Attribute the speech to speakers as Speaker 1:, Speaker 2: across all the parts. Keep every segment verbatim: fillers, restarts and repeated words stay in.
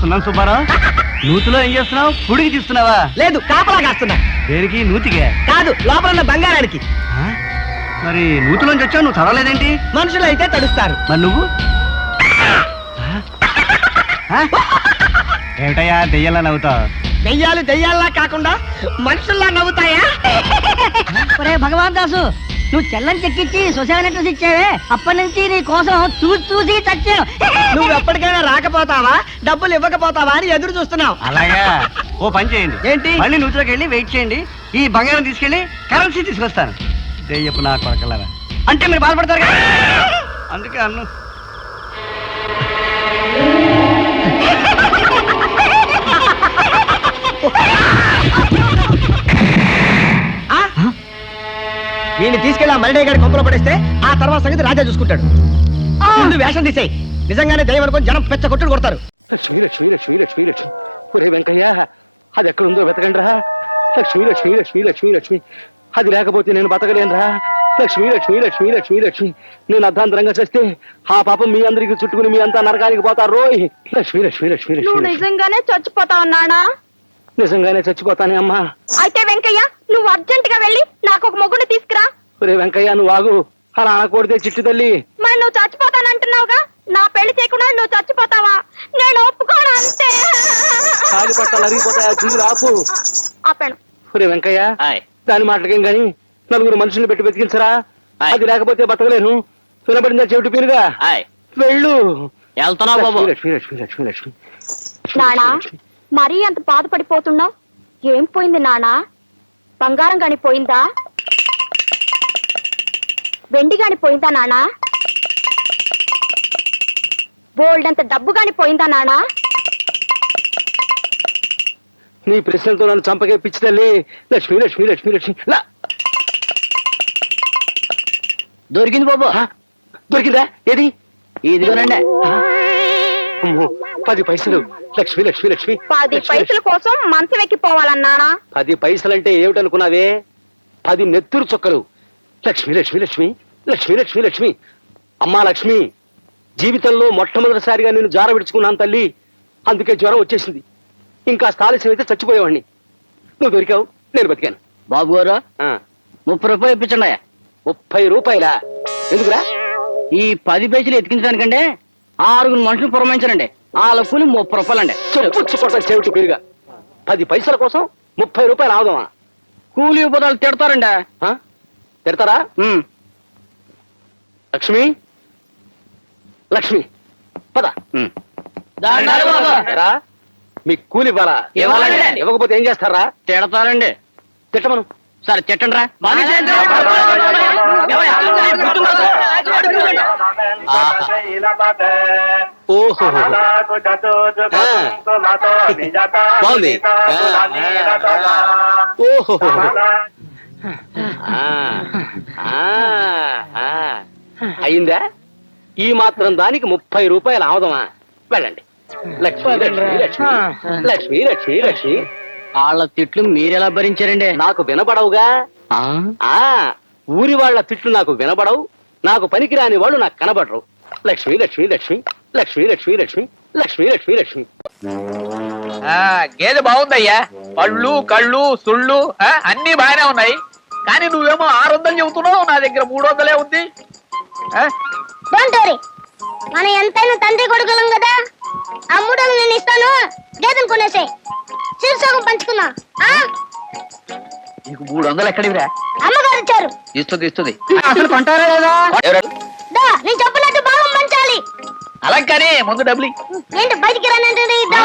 Speaker 1: సున్నం సుబ్బారావు, నూతిలో ఏం చేస్తున్నావు? పుడికి తీస్తున్నావా?
Speaker 2: లేదు, కాపలా కాస్తున్నా.
Speaker 1: దేనికి? నూతికే
Speaker 2: కాదు, లోపల ఉన్న బంగారానికి.
Speaker 1: మరి నూతిలోంచి వచ్చావు, నువ్వు చదవలేదేంటి?
Speaker 2: మనుషులు అయితే తడుస్తారు,
Speaker 1: మరి నువ్వు ఏమిటయ్యా దెయ్యాలా నవ్వుతావు?
Speaker 2: దెయ్యాలు దెయ్యాల్లా కాకుండా మనుషుల్లా నవ్వుతాయా?
Speaker 3: ఒరే భగవాన్ దాసు, నువ్వు చెల్లని చెక్కిచ్చి సొసైటీ నెట్వర్స్ ఇచ్చావే, అప్పటి నుంచి నీ కోసం చూసి చూసి చచ్చాను.
Speaker 2: నువ్వు ఎప్పటికైనా రాకపోతావా, డబ్బులు ఇవ్వకపోతావా అని ఎదురు చూస్తున్నావు.
Speaker 1: అలాగా, ఓ పని చేయండి.
Speaker 2: ఏంటి?
Speaker 1: మళ్ళీ నూతిలోకి వెళ్ళి వెయిట్ చేయండి, ఈ బంగారం తీసుకెళ్ళి కరెన్సీ తీసుకొస్తాను. దెయ్యపు నా కొడకలారా, అంటే మీరు బాధపడతారు కదా, అందుకే అన్ను.
Speaker 2: వీడిని తీసుకెళ్ళి ఆ మరిడే గారి కొంపలో పడేస్తే ఆ తర్వాత సంగతి రాజా చూసుకుంటాడు. ముందు వేషం తీసేయి, నిజంగానే దయ్యం అనుకుని జనం పెచ్చ కొట్టుడు కొడతారు.
Speaker 4: లక్ష్మీ లక్ష్మీ లక్ష్మీ లక్ష్మీ లక్ష్మి ఒరే వెంకయ్య, అది ఎక్కడుందో వెతకండి రా. లక్ష్మీ లక్ష్మీ లక్ష్మీ లక్ష్మీ లక్ష్మి అది లేకపోతే నేను బతకలేనురా. లక్ష్మీ లక్ష్మీ లక్ష్మీ లక్ష్మీ లక్ష్మి నేను అర్ధాంతరంగా చేస్తే ఆ పాపం మీ అందరికి చుట్టుకుని మీ అంతా నరకానికి పోతారు రోయ్. లక్ష్మీ లక్ష్మీ లక్ష్మీ లక్ష్మి
Speaker 5: నిజంగానే చచ్చిపోతావు నానా?
Speaker 4: నిజంగానే చచ్చిపోతానే అమ్మా.
Speaker 5: అయితే వెంకయ్య, నువ్వు అర్జెంట్ గా వెళ్ళి నాకు ఒక మొగ్గుని తీసుకురా.
Speaker 4: ఒరే వెంకయ్య, నువ్వు ఆగు, అలా అనకూడదే చిట్టు తల్లి.
Speaker 5: మరి నువ్వు చచ్చిపోతానంటున్నావుగా, నా పెళ్లి చేయకుండా నువ్వు చచ్చిపోతావా? నేను ఒప్పుకోను అంతే.
Speaker 4: కాలి పట్టాలు అరిగిపోతాయా, చూసి ఆపు.
Speaker 5: ఆపాను.
Speaker 4: ఒరే వెంకయ్య, దాని మాటకేం గాని నలుగురు మనుషుల్ని పెట్టి బతికించరా. అది లేకపోతే బతకలేను. వినబడిందా చెవిటి పీరుగా? వెళ్ళు. లక్ష్మీ లక్ష్మీ లక్ష్మీ లక్ష్మి
Speaker 5: నానా, మరీ అంత బాధపడిపోతున్నావు? ఏం పోయింది నానా? బంగారం గాని పోయిందా? వెండి గాని పోయిందా నానా? బోల్డ్ అంత డబ్బు గాని పోయిందా నానా?
Speaker 4: నీ ప్రశ్నలతో నన్ను చంపకే పిచ్చి తల్లి. లక్ష్మీ లక్ష్మీ లక్ష్మీ లక్ష్మి
Speaker 2: దొరికింది బాబు.
Speaker 4: దొరికిందా? ఏది?
Speaker 2: ఇదిగోనండి.
Speaker 4: పది పైసలు. లక్ష్మి లక్ష్మి లక్ష్మి
Speaker 5: పది పైసల కోసం మంచం ఎక్కిపోవాలన్నానా?
Speaker 4: పది పైసలంటే ఏమిటనుకున్నావే? పది నెత్తురు చుక్కలు. లక్ష్మి లక్ష్మి లక్ష్మి లక్ష్మి లక్ష్మి లక్ష్మి అమ్మా లక్ష్మి, జీవితంలో మొట్టమొదటిసారిగా నేను జార విడుచుకున్నాను తల్లి. అందుకే జ్వరం వచ్చేసింది. ఇంకా ఆలస్యం అయితే చచ్చిపోయేవాడిని. నువ్వు దొరికావు, నేను బతికాను.
Speaker 2: బాబు గారు, ముప్పై రూపాయలు ఇప్పించండి.
Speaker 4: ముప్పై రూపాయలా? ఎందుకురా?
Speaker 2: ఈ పది పైసలు ఎతికించడానికంటే ఆరుగురు మనుషులు పురమాయించారండి. వాళ్ళ కూలి ముప్పై రూపాయలండి.
Speaker 4: చెప్పుచ్చుకోవటం చెవిటి పెరిగా. పది పైసల కోసం ముప్పై రూపాయలు ఆవుదామా?
Speaker 2: కూలి ఉపదాలు తిడతారండి.
Speaker 4: తిడతారా? లక్ష్మి లక్ష్మి పద. మీకు కూలి ఇవ్వాలా? ఇవ్వకపోతే ఏం చేస్తారా?
Speaker 2: తిడతారండి.
Speaker 4: తిట్టమను.
Speaker 2: సరే తిట్టండి రా.
Speaker 4: ఓహో, బాగుంది. ఓహో, అయిందా? ఈ మాత్రం దానికి ముప్పై రూపాయలు ఆవదమా? వెళ్ళండి. లక్ష్మి లక్ష్మి లక్ష్మి లక్ష్మి లక్ష్మి లక్ష్మి
Speaker 2: వాళ్ళ తిట్లు మీరెలా భరించారండి?
Speaker 4: నాకు వినపడవుగా. ఆ ఊరి వాళ్ళ తిట్లు నాకు వినపడవు. నాకు పనికిరాని వాళ్ళు నాకు కనబడరు. లక్ష్మి లక్ష్మి లక్ష్మి లక్ష్మి లక్ష్మి లక్ష్మి లక్ష్మి లక్ష్మి లక్ష్మి
Speaker 6: గేదె బాగుందయ్యా. పళ్ళు కళ్ళు సుళ్ళు అన్ని బాగానే ఉన్నాయి. కానీ నువ్వేమో ఆరు వందలు చెబుతున్నావు, నా దగ్గర మూడు వందలే ఉంది.
Speaker 5: మనం ఎంతైనా తండ్రి కొడుకులం కదా. ఆ మూడు వందలు నేను ఇస్తాను, గేదెను కొనేసే శీర్షకం పంచుకున్నా.
Speaker 6: నీకు మూడు వందలు ఎక్కడివిరా?
Speaker 5: అమ్మగారు ఇచ్చారు.
Speaker 6: ఇస్తుంది ఇస్తుంది.
Speaker 2: అసలు కొంటారా లేదా?
Speaker 5: నేను చెప్పినట్టు భాగం పంచాలి.
Speaker 6: అలా కానీ ముందు డబ్బులు
Speaker 5: ఏంటి బయటికి రానంటే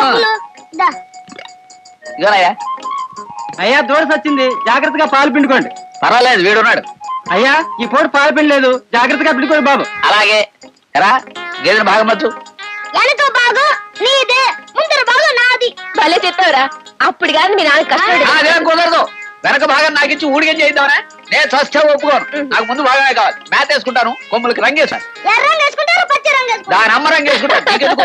Speaker 6: ఇదోనయ్యా.
Speaker 2: అయ్యా, దూరం వచ్చింది, జాగ్రత్తగా పాలు పిండుకోండి.
Speaker 6: పర్వాలేదు, వీడున్నాడు.
Speaker 2: అయ్యా, ఈ పూట పాలు పిండలేదు, జాగ్రత్తగా పిండుకోండి బాబు.
Speaker 6: అలాగే ఎరా, గేదెను బాగా మచ్చు.
Speaker 5: వెనక బాగు నీదే, ముందర బాగు నాది. భలే చెప్పావురా. అప్పుడు కాదు మీ నాన్న కష్టపడి.
Speaker 6: అదేం కుదరదు. వెనక భాగా నాకు ఇచ్చి ఊడిగం చేద్దామనే. నేను చస్తే ఒప్పుకోను. నాకు ముందు భాగమే కావాలి. మేత వేసుకుంటాను, కొమ్ములకి రంగేశాను. దాని అమ్మ రంగేసుకుంటాను.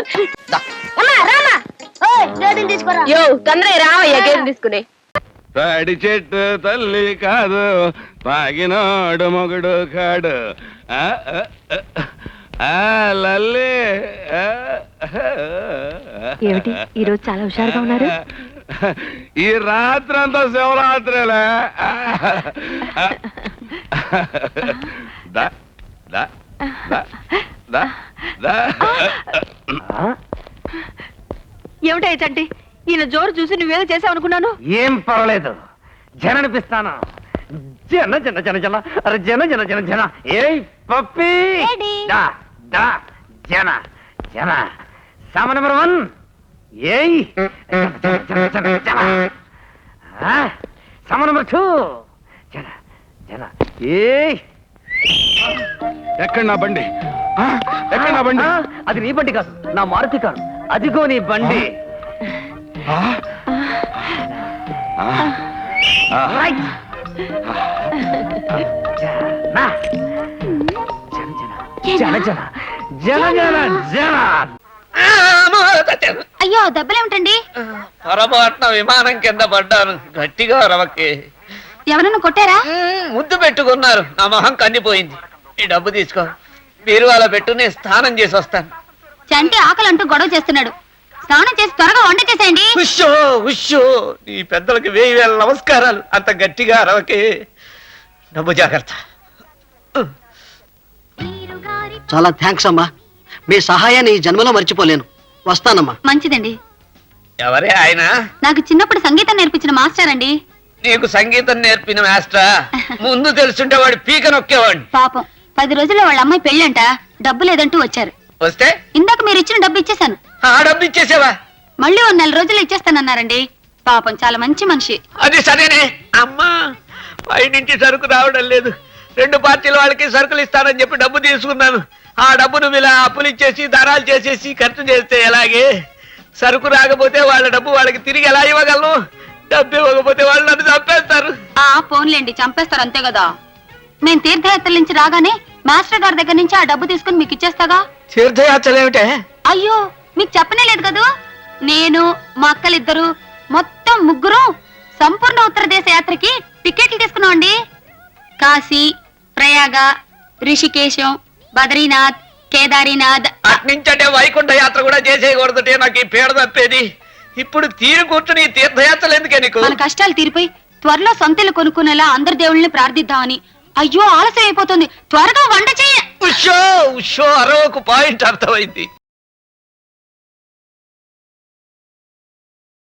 Speaker 5: తొందర రావయ్యా గేదె తీసుకుని.
Speaker 7: తాడి చెట్టు తల్లి కాదు, తాగినాడు మొగుడు కాడు. ఆ, లల్లి ఆ,
Speaker 8: ఏమిటి ఈరోజు చాలా హుషారుగా ఉన్నారు?
Speaker 7: ఈ రాత్రి అంతా శివరాత్రిలే దా, దా, దా, దా, దా.
Speaker 8: ఏమిటా చంటి ఈయన జోరు చూసి నువ్వేదో చేసావనుకున్నాను.
Speaker 2: ఏం పర్వాలేదు, జననిపిస్తాను. జన జన జన జన అరే జన జన జన జన ఏయ్ పప్పి
Speaker 5: Ready.
Speaker 2: దా దా జన జన సామ నెంబర్ వన్ ఏయ్ జన జన జన జన ఆ, సామ నెంబర్ టూ జన జన ఏయ్
Speaker 7: ఎక్కడ నా బండి ఆ, ఎక్కడ నా బండి
Speaker 2: ఆ, అది నీ బండి కాదు, నా మారుతి కారు. అదిగో నీ బండి.
Speaker 7: ఆ? ఆ? ఆ.
Speaker 2: రైట్. జన జన జన జన జన జన
Speaker 5: అయ్యో దెబ్బలేమిటండి?
Speaker 6: పొరపాటున విమానం కింద పడ్డాను. గట్టిగా రవకి
Speaker 5: ఎవరన్నా కొట్టారా?
Speaker 6: ముద్దు పెట్టుకున్నారు. నా మొహం కందిపోయింది. ఈ డబ్బు తీసుకో, బీరువాలో పెట్టు, నేను స్నానం చేసి వస్తాను.
Speaker 5: చంటి ఆకలి అంటూ గొడవ చేస్తున్నాడు. స్నానం చేసి త్వరగా వంట చేసేయండి.
Speaker 6: ఉష్షో ఉష్షో, నీ పెద్దలకి వేయి వేల నమస్కారాలు. అంత గట్టిగా అరవకే. డబ్బు జాగ్రత్త.
Speaker 1: చాలా థ్యాంక్స్ అమ్మా, మీ సహాయాన్ని ఈ జన్మలో మర్చిపోలేను. వస్తానమ్మా.
Speaker 5: మంచిదండి.
Speaker 6: ఎవరే ఆయన?
Speaker 5: నాకు చిన్నప్పుడు సంగీతం నేర్పించిన మాస్టర్ అండి.
Speaker 6: నీకు సంగీతం నేర్పిన మాస్టరా? ముందు తెలుసుంటే వాడు పీక నొక్కేవాడు.
Speaker 5: పాపం పది రోజుల్లో వాళ్ళ అమ్మాయి పెళ్ళంట, డబ్బు లేదంటూ వచ్చారు.
Speaker 6: వస్తే
Speaker 5: ఇందాక మీరు ఇచ్చిన డబ్బు ఇచ్చేశాను.
Speaker 6: ఆ డబ్బు ఇచ్చేసావా?
Speaker 5: మళ్ళీ ఓ నెల రోజులు ఇచ్చేస్తానన్నారండి. పాపం చాలా మంచి మనిషి.
Speaker 6: అది సరేనే. అమ్మా, పైనుంచి సరుకు రావడం లేదు. రెండు పార్టీల వాళ్ళకి సరుకులు ఇస్తానని చెప్పి డబ్బు తీసుకున్నాను. ఆ డబ్బు నువ్వు ఇలా అప్పులు ఇచ్చేసి దారాలు చేసేసి ఖర్చు చేస్తే ఎలాగే? సరుకు రాకపోతే వాళ్ళ డబ్బు వాళ్ళకి తిరిగి ఎలా ఇవ్వగలను? డబ్బు ఇవ్వకపోతే వాళ్ళు నన్ను చంపేస్తారు.
Speaker 5: ఆ ఫోన్లేండి, చంపేస్తారు అంతే కదా. మేం తీర్థయాత్రల నుంచి రాగానే మాస్టర్ గారి దగ్గర నుంచి ఆ డబ్బు తీసుకుని మీకు ఇచ్చేస్తాగా.
Speaker 6: తీర్థయాత్రలు ఏమిటే?
Speaker 5: అయ్యో మీకు చెప్పనే లేదు కదూ. నేను మా అక్కలిద్దరు మొత్తం ముగ్గురు సంపూర్ణ ఉత్తర దేశ యాత్రకి టికెట్లు తీసుకున్నామండి. కాశీ, ప్రయాగ, రిషికేశం, బద్రీనాథ్, కేదారీనాథ్.
Speaker 6: అట్నుంచంటే వైకుంఠ యాత్ర కూడా చేసేయకూడదంటే నాకు ఈ పీడ తప్పేది. ఇప్పుడు తీరు కూర్చుని ఈ తీర్థయాత్రలు ఎందుకే నీకు?
Speaker 5: మన కష్టాలు తీరిపోయి త్వరలో సొంతలు కొనుక్కునేలా అందరి దేవుళ్ళని ప్రార్థిద్దామని. అయ్యో ఆలస్యం అయిపోతుంది, త్వరగా వంట చేయ.
Speaker 6: ఉషో ఉషో, అరవకు పాయింట్ అర్థమైంది.